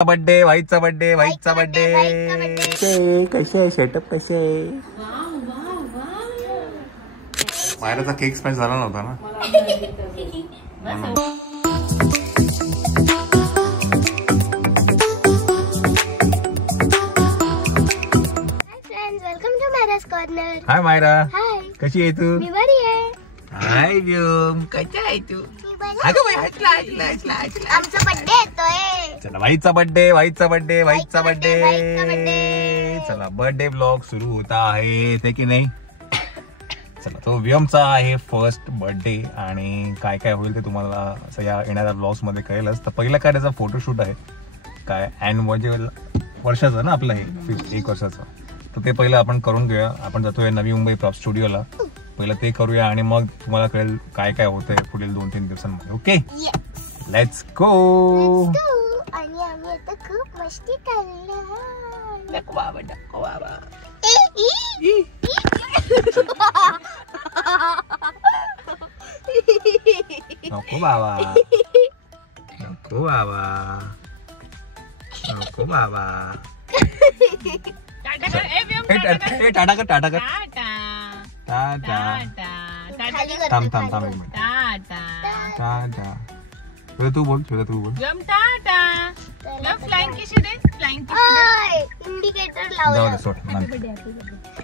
Birthday व्हाईटचा birthday कसे आहे setup कसे आहे? मायराचा केक स्मॅश झाला नव्हता ना. हाय मायरा, कशी आहे तू? मी बरी आहे. हाय व्योम, कशी आहे तू? अगं बाई हसला. आमचा बर्थडे येतोय. चला व्हाईटचा बर्थडे. चला बर्थडे ब्लॉग सुरू होता आहे ते की नाही. चला तो व्योमचा आहे फर्स्ट बर्थडे आणि काय काय होईल ते तुम्हाला असं या येणाऱ्या ब्लॉग्स मध्ये कळेलच. तर पहिला काय त्याचा फोटोशूट आहे काय ॲनिव्हर्सरी वर्षाचं ना आपलं हे 1 वर्षाचं. तर ते पहिलं आपण करून घेऊया. आपण जातोय नवी मुंबई प्रॉप स्टुडिओला, पहिलं ते करूया आणि मग तुम्हाला कळेल काय काय होतंय पुढील 2-3 दिवसांमध्ये. Okay let's go. आणि आम्ही आता खूप मस्ती करणार. नको बाबा. टाटा कर. टाटा. तू बोल. इंडिकेटर लावला.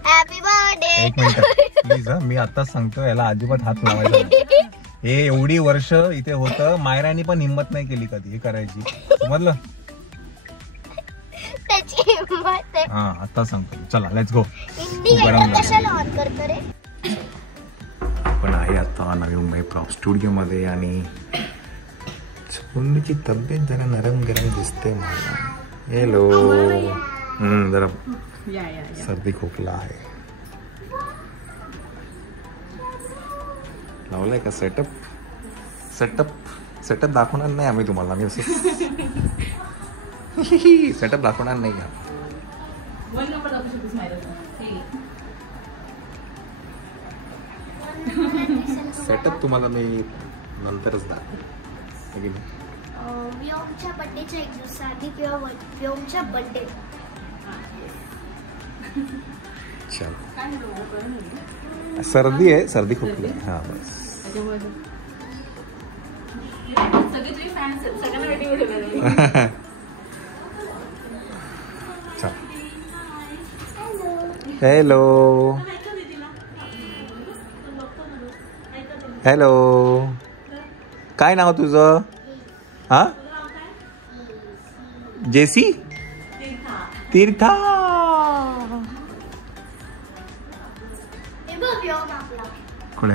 Happy birthday. एक मिनिट प्लीज. मी आताच सांगतो याला अजिबात हात लावायचा नाही. हे एवढी वर्ष इथे होतं, मायरानी पण हिंमत नाही केली कधी हे करायची, समजलं? त्याची हिंमत आहे. हा आता सांगतो. चला लेट्स गो. इंडिकेटर कशाला ऑन करतो रे? पण आहे आता नवी मुंबई प्रॉप स्टुडिओ मध्ये आणि सोनूची तब्येत जरा नरम गरम दिसते मला. हॅलो. जरा सर्दी खोकला आहे. लावलाय का सेटअप दाखवणार नाही आम्ही तुम्हाला. मी असं सेटअप दाखवणार नाही का. सेटअप तुम्हाला मी नंतरच दाखवतो. व्योमच्या बर्थडेच्या 1 दिवस आधी किंवा व्योमच्या बर्थडे. सर्दी आहे, सर्दी खोकली. हा बस. हॅलो. काय नाव तुझं? हा जेसी तीर्था. कुठे?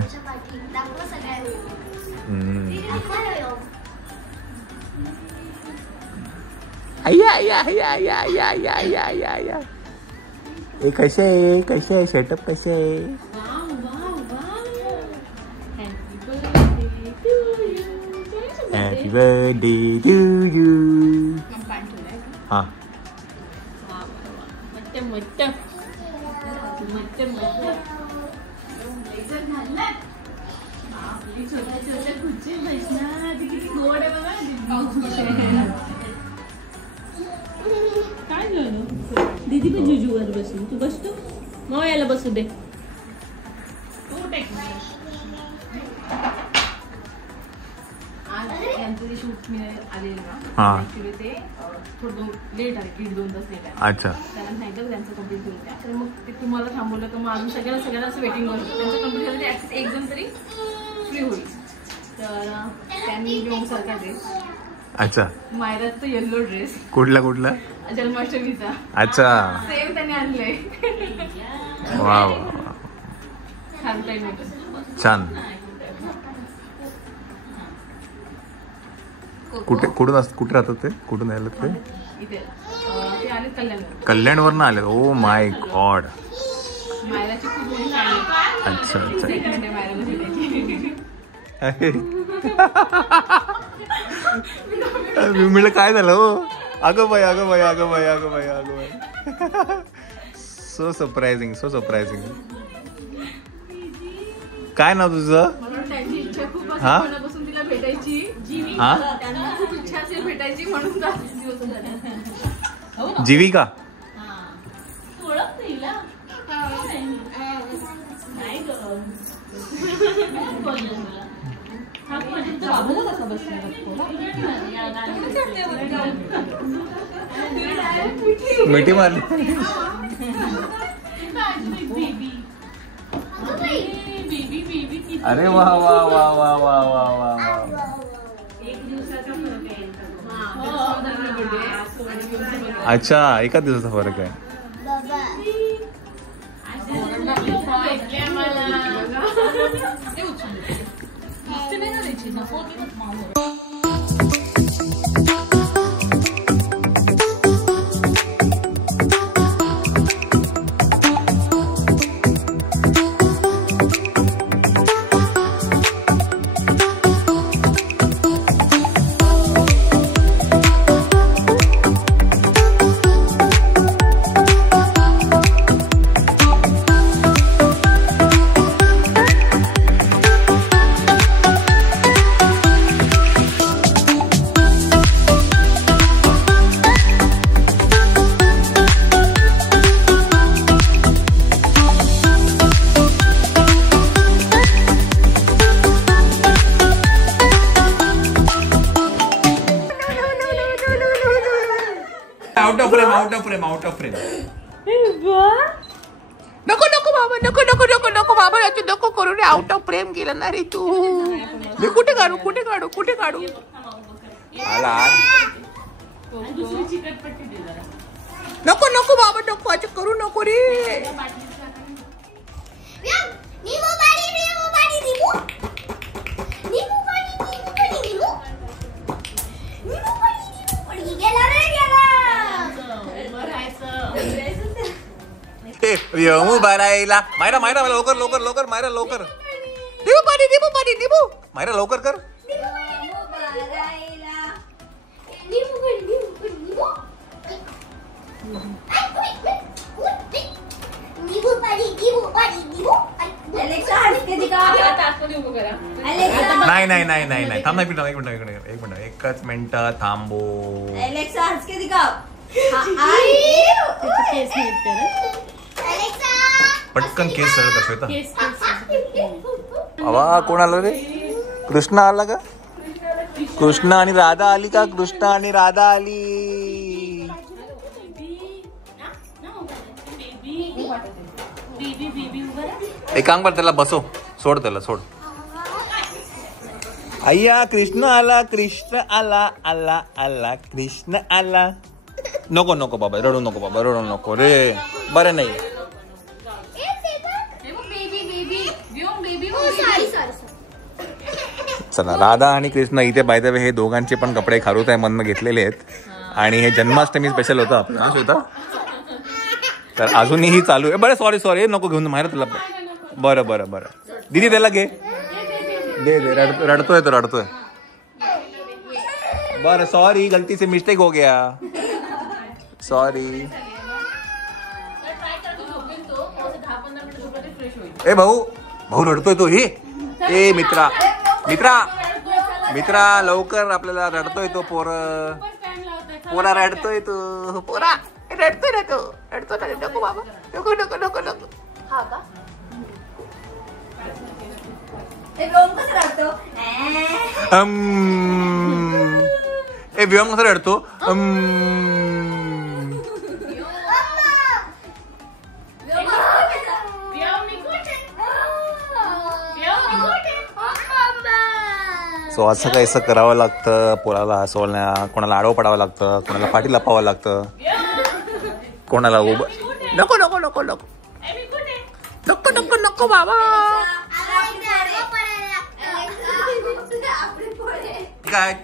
कसे आहे सेटअप कसे आहे? Happy birthday to you. हाँ. दीदी पण जुजूवर बसली. तू बसतो मग याला बसू दे. शूट मी आलेलं ना ते थोडं लेट आहे, 1.5-2 तास लेट आहे. अच्छा. त्यांना सांगितलं त्यांचं कम्प्लीट करून द्या. तर मग ते तुम्हाला थांबवलं तर मग अजून सगळ्यांना असं वेटिंग करतो. त्यांचं कम्प्लीट झालं ते ऍक्सेस 1 जण तरी फ्री होईल. तर त्यांनी व्योमसारखा ड्रेस. अच्छा. मायराचा येल्लो ड्रेस. कुठला? जन्माष्टमीचा. अच्छा. सेम त्यांनी आणलंय. वा छान टाइम. छान. कुठे राहतात ते? कुठून आले ते? कल्याणवरून आले. Oh my God. अच्छा. मी म्हणलं काय झालं हो? अगं बाई. So surprising. काय नाव तुझं? हा भेटायची हा त्यांना खूप इच्छा असेल भेटायची म्हणून 10 दिवस झाले. जीविका ओळख तिला नाही गं. मिठी मारली. अरे वा वा वा वा वा वा वा वा. अच्छा एका दिवसाचा फरक आहे. Out of frame out of frame out of frame. नको नको बाबा नको नको नको नको बाबा याची नको करू रे. आउट ऑफ फ्रेम केलं ना रे तू. मी कुठे काढू कुठे काढू कुठे काढू. आला नको नको बाबा नको असं करू नको रे. येऊ भरायला मायरा मायरा लवकर लवकर लवकर मायरा लवकर. निबू पाणी निबू पाणी निबू मायरा लवकर कर. नाही नाही नाही नाही नाही थांब. एक मिनिट एकच मिनिट थांबो. पटकन केस सरळ का श्वेता. अवा कोण आलं रे. कृष्णा आला का. कृष्णा आणि राधा आली का. कृष्णा आणि राधा आली. एक काम कर त्याला बसव. सोड त्याला सोड. अय्या कृष्ण आला कृष्ण आला आला आला कृष्ण आला. नको नको बाबा रडू नको बाबा रडू नको रे. बरं नाही. चला राधा आणि कृष्ण इथे बाय द वे हे दोघांचे पण कपडे खारुताई मधनं घेतलेले आहेत. आणि हे जन्माष्टमी स्पेशल होतं आपलं होता. तर अजूनही चालू आहे. बरं सॉरी सॉरी नको घेऊन माहिती तुला. बरं बरं बरं दीदी त्याला घे दे दे. रडतोय तो रडतोय. बरं सॉरी गलती से मिस्टेक हो गया. सॉरी. ए भाऊ भाऊ रडतोय तो. हे ए मित्रा मित्रा मित्रा लवकर आपल्याला रडतोय तो. पोरा रडतोय तो. पोरा रडतोय ना तो. रडतो ना नको बाबा नको नको नको नको. हा का ए व्योम कसा रडतो. सो असं काहीसं करावं लागतं. पोराला हसवण्या कोणाला आडवं पडावं लागतं. कोणाला पाठी लपावं लागतं. कोणाला उभं नको नको नको नको नको नको नको बाबा.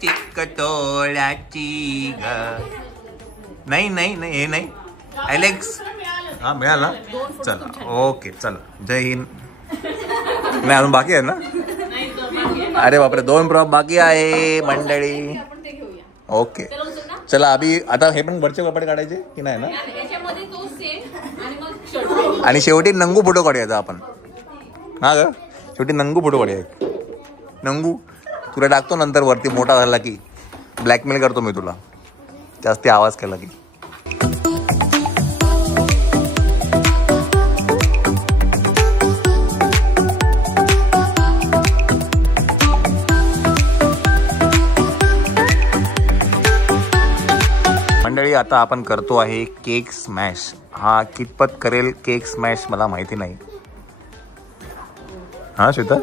चिकटोळ्याची ग. नाही नाही नाही हे नाही. अलेक्स हा मिळाला. चला ओके चला जय हिंद. नाही अजून बाकी आहे ना. अरे बापरे 2 प्रॉप बाकी आहे मंडळी. ओके चला अभि आता हे पण वरचे कपडे काढायचे की नाही ना. आणि शेवटी नंगू फोटो काढूयाचा आपण. हा ग शेवटी नंगू फोटो काढूया. नंगू तुला टाकतो नंतर वरती, मोठा झाला की ब्लॅकमेल करतो मी तुला, जास्ती आवाज केला की. मंडळी आता आपण करतो आहे केक स्मॅश. हा कितपत करेल केक स्मॅश मला माहिती नाही. हा श्वेता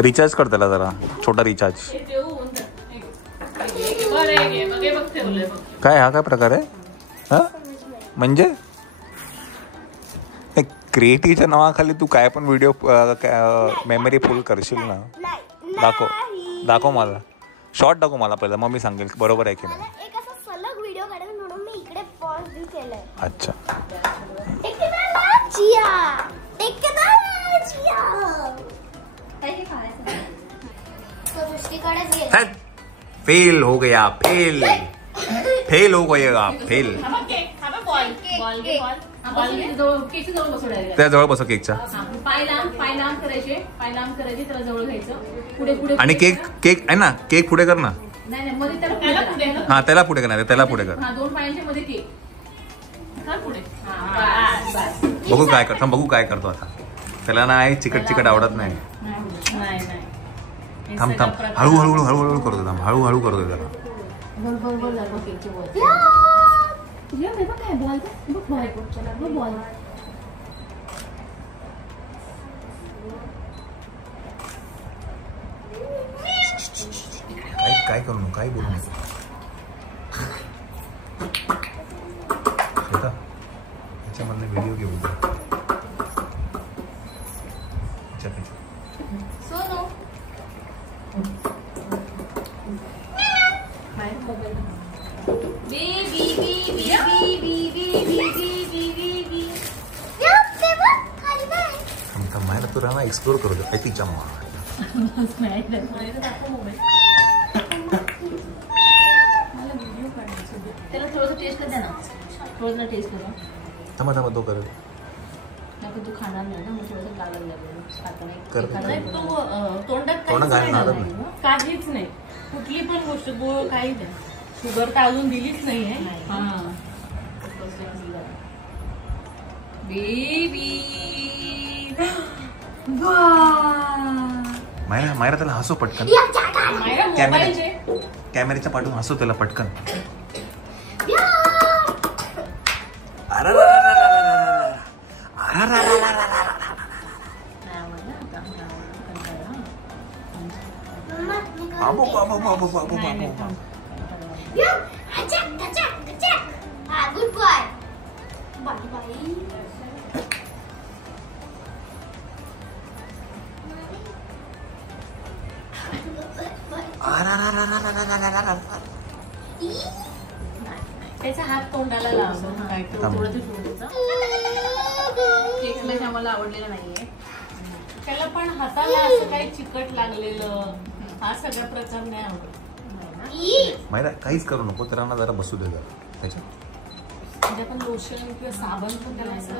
रिचार्ज कर त्याला जरा, छोटा रिचार्ज. काय हा काय प्रकार आहे हा? म्हणजे क्रिएटिव्हच्या नावाखाली तू काय पण व्हिडिओ मेमरी फुल करशील ना. दाखव मला, शॉर्ट दाखव मला पहिला, मग मी सांगेल बरोबर आहे की नाही. एक असा सलग व्हिडिओ काढायचा म्हणून मी इकडे पॉज भी केलाय. अच्छा फेल हो गया, फेल हो गया, फेल. त्या जवळ बसव केकच्या. पाय लांब करायचे, त्याला जवळ घ्यायचं, पुढे आणि केक आहे ना, केक पुढे कर ना. नाही मध्ये त्याला हा त्याला पुढे करणार, त्याला पुढे कर. दोन पायांच्या मध्ये केक पुढे. बघू काय करतो, बघू आता. त्याला नाही चिकट आवडत नाही. थांब हळूहळू करतो, हळूहळू करतो त्याला. काय करू नको, काय बोलू नको. याच्यामधले व्हिडिओ घेऊ मायला तू राहणार एक्सप्लोर करू दे तिच्या त्याला थोडंसं टेस्ट द्या ना, थोडंसं टेस्ट द्या. थांबा तो करेल. तू खाणार नाही ना, मग थोडंसं गाळायला लागेल. काहीच नाही, कुठली पण गोष्ट गोळ काही नाही. शुगर तर अजून दिलीच नाहीये. बेबी मायरा त्याला हसो पटकन. कॅमेऱ्याच्या पाठवून हसो त्याला पटकन. त्याचा हात तोंडाला लावतो. केक स्मॅश आम्हाला आवडलेला नाहीये. त्याला पण हाताला असं काही चिकट लागलेलं, हा सगळा प्रकार नाही आवडत. मायरा काहीच करू नको, त्याला जरा बसू दे त्याच्यात. म्हणजे आपण लोशन किंवा साबण पण त्याला असं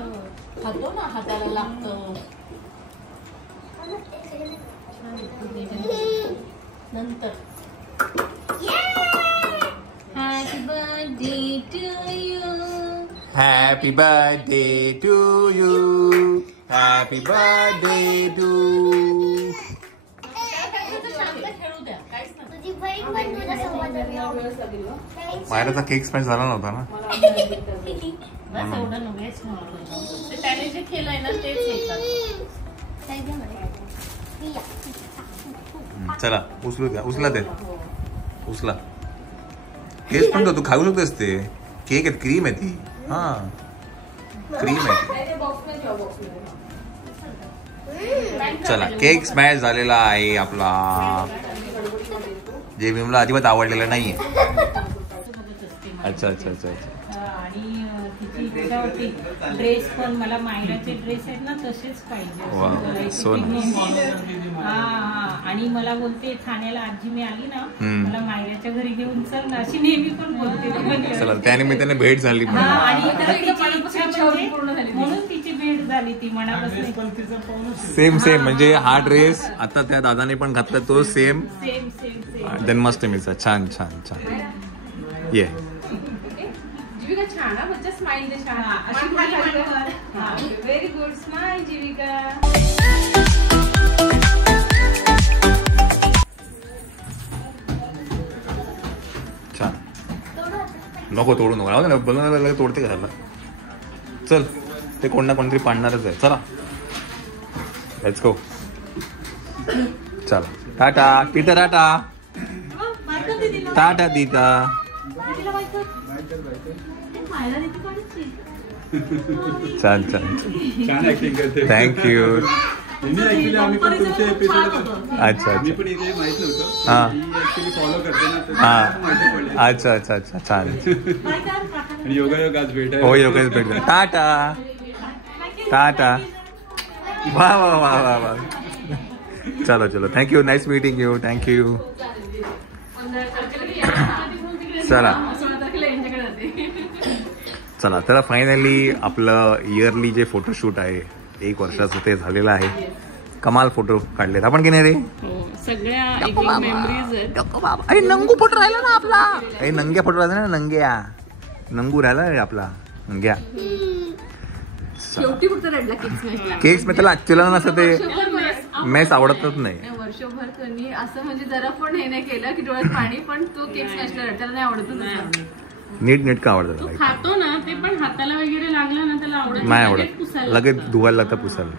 खातो ना, हाताला लागतं. नंतर happy birthday to you, happy birthday to you, happy birthday to. खेळू द्या, काहीच नाही. तुझी बहीण पण तुझ्या सोबत मायराचा केक स्मॅश झाला नव्हता ना. बस एवढं नव्हेच. त्याने जे केलंय ना तेच येतात. चला उचला ते उचला. केस पण तू खाऊ शकतेस ते. केक आहे, क्रीम आहे ती. हा क्रीम आहे ती. चला केक स्मॅश झालेला आहे आपला, जे भीमला अजिबात आवडलेला नाहीये. अच्छा अच्छा अच्छा अच्छा. आणि तिची इच्छा होती ड्रेस पण मला मायराचे ड्रेस आहेत ना तसेच पाहिजे. So nice. हा आणि मला बोलते ठाण्याला आजी मी आली ना मला मायराच्या घरी घेऊन चल ना अशी नेहमी पण बोलते. चला त्यानिमित्ताने भेट झाली. हा आणि तिची इच्छा म्हणजे म्हणून तिची भेट झाली ती मनापासून. सेम सेम म्हणजे हा ड्रेस आता त्या दादाने पण घातला तो सेम सेम सेम सेम जन्माष्टमीचा. छान छान छान. ये जीविका छान हा बच्चा स्माइल दे छान अशी व्हेरी गुड स्माइल जीविका. छान. नको तोडू नको राहू दे ना बनवायला तोडते घाला. चल ते कोण ना कोणतरी पाडणारच आहे. चला लेट्स गो. चला टाटा टीटा टाटा टाटा दीटा. छान छान छान ऍक्टिंग करते. थँक्यू. ऍक्च्युली आम्ही पण तुमचे एपिसोड अच्छा मी अच्छा पण इथे माहित नव्हतं. हा. ऍक्च्युली फॉलो करते ना तर हा. माहिती पडले. अच्छा अच्छा अच्छा छान. आणि योगायोग आज भेट आहे. हो योगेश भेट. टाटा टाटा. वा वा वा वा वा. चलो चलो thank you. Nice meeting you. Thank you. चला चला तर फायनली आपलं इयरली जे फोटोशूट आहे 1 वर्षाचं ते झालेलं आहे. कमाल फोटो काढलेत आपण की नाही रे. सगळ्या एक मेमरीज आहेत. अरे नंगू फोटो राहिला ना आपला. अरे नंग्या फोटो राहिला ना. नंग्या नंगू राहिला रे आपला नंग्या. शेवटी फक्त रडला केक्स केक्स मी त्याला ऍक्च्युअली नसतं ते मेस आवडतच नाही. वर्षभर त्यांनी असं म्हणजे जरा पण हे नाही केलं की डोळ्यात पाणी पण तो केक स्मॅशला त्याला नाही आवडतच. नीट नीट का आवडतं त्याला. खातो ना ते पण हाताला वगैरे लागलं ना त्याला आवडत नाही आवडत. लगेच धुवायला लागतं पुसायला.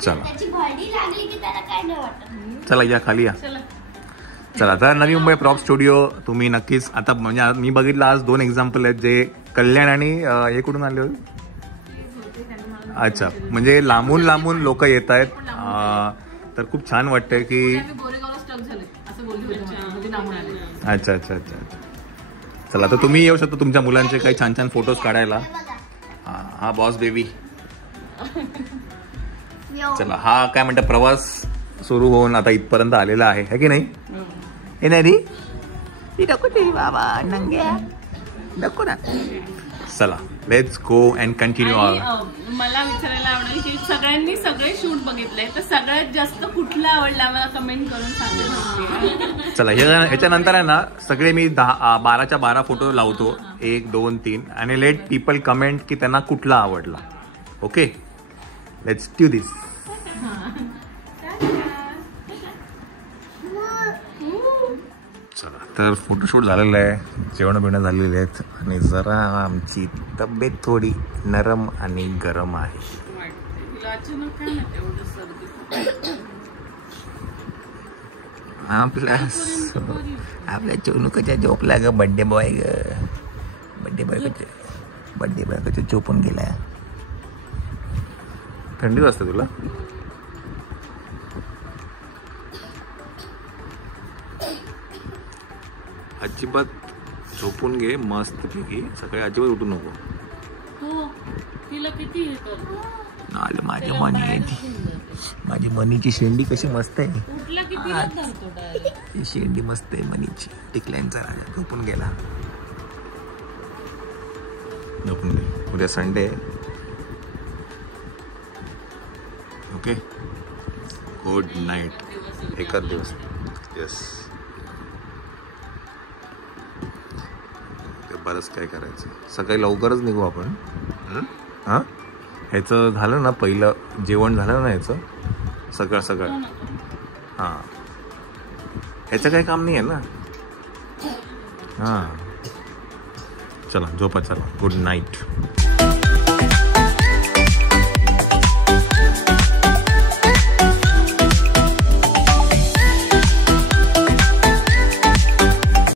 चला त्याची बॉडी लागली की त्याला काय नाही वाटत. चला या खाली या. चला तर नवी मुंबई प्रॉप स्टुडिओ तुम्ही नक्कीच आता म्हणजे मी बघितलं आज 2 एक्झाम्पल आहेत जे कल्याण आणि हे कुठून आले होते. अच्छा म्हणजे लांबून लांबून लोक येत आहेत. तर खूप छान वाटतंय की बोरेगावला स्टक झाले असं बोलले होते नामून आले. अच्छा अच्छा अच्छा अच्छा. चला तर तुम्ही येऊ शकता तुमच्या मुलांचे काही छान छान फोटोज काढायला. हा बॉस बेबी. चला हा काय म्हणतात प्रवास सुरू होऊन आता इथपर्यंत आलेला आहे है की नाही. हे नाही रे नको ते बाबा नंग्या नको ना. चला लेट्स गो अँड कंटिन्यू. मला विचारायला आवडेल की सगळ्यांनी सगळे शूट बघितलंय तर सगळ्यात जास्त कुठला आवडला मला कमेंट करून सांगा. चला ह्याच्यानंतर आहे ना सगळे मी 12च्या 12 फोटो लावतो 1 2 3 आणि लेट पीपल कमेंट की त्यांना कुठला आवडला. ओके लेट्स डू दिस. चला तर फोटोशूट झालेलं आहे. जेवण बिवणं झालेले आहेत आणि जरा आमची तब्येत थोडी नरम आणि गरम आहे. आपल्या चोनुकाच्या झोपला ग. बड्डे बॉय ग. बड्डे बॉय कच्या झोपून गेला. थंडी वाजते तुला. अजिबात झोपून घे मस्त पैकी. सकाळी अजिबात उठू नको. तिला किती माझ्या माझी मनीची शेंडी कशी मस्त आहे. ही शेंडी मस्त आहे मनीची. टिकल्यांचा राजा झोपून गेला. झोपून गे. उद्या संडे आहे. Okay good night. एकच दिवस. येस बरंच काय करायचं. सकाळी लवकरच निघू आपण. हां ह्याचं झालं ना पहिलं जेवण झालं ना ह्याचं सगळं. हां ह्याचं काही काम नाही आहे ना. हां चला झोपा. चला गुड नाईट.